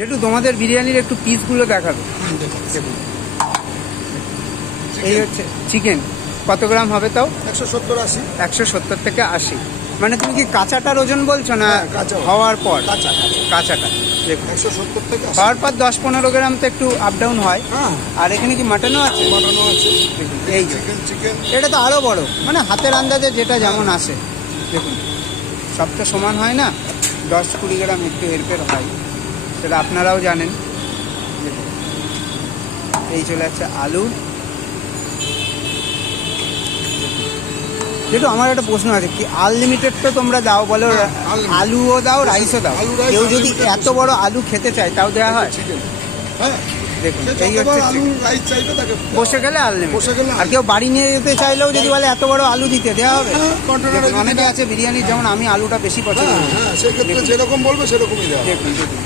একটু তোমাদের বিরিয়ানির একটু পিসগুলো দেখাবে। দেখুন, এই হচ্ছে চিকেন। কত গ্রাম হবে তাও? 170-80। 170 থেকে 80। মানে তুমি কি কাঁচাটার ওজন বলছো না হওয়ার পর? কাঁচাটা। দেখুন 170 থেকে 80। হওয়ার পর 10-15 গ্রাম তো একটু আপ ডাউন হয়। হ্যাঁ, আর এখানে কি মাটনও আছে? বানানো আছে। দেখুন এই যে চিকেন এটা তো আরও বড়, মানে হাতের আন্দাজে যেটা যেমন আসে। দেখুন সব তো সমান হয় না, 10-20 গ্রাম একটু হেরফের হয়, সেটা আপনারাও জানেন। দেখুন এই চলে যাচ্ছে আলু। যেটু আমার একটা প্রশ্ন আছে, কি আনলিমিটেড তো তোমরা দাও বলো, আলুও দাও রাইসও দাও, কেউ যদি এত বড় আলু খেতে চায় তাও দেওয়া হয়? চিকেন, হ্যাঁ। দেখুন এই হচ্ছে আলু রাইস চাইবে তাকে বসে গেলে আনলিমিটেড। বসে গেলে আর কেউ বাড়ি নিয়ে যেতে চাইলেও যদি বলে এত বড় আলু দিতে দেওয়া হবে। কন্টেনারে দেখুন, অনেকে আছে বিরিয়ানির, যেমন আমি আলুটা বেশি পছন্দ করি। হ্যাঁ, সেক্ষেত্রে যেরকম বলবে সেরকমই দেওয়া। দেখুন দেখুন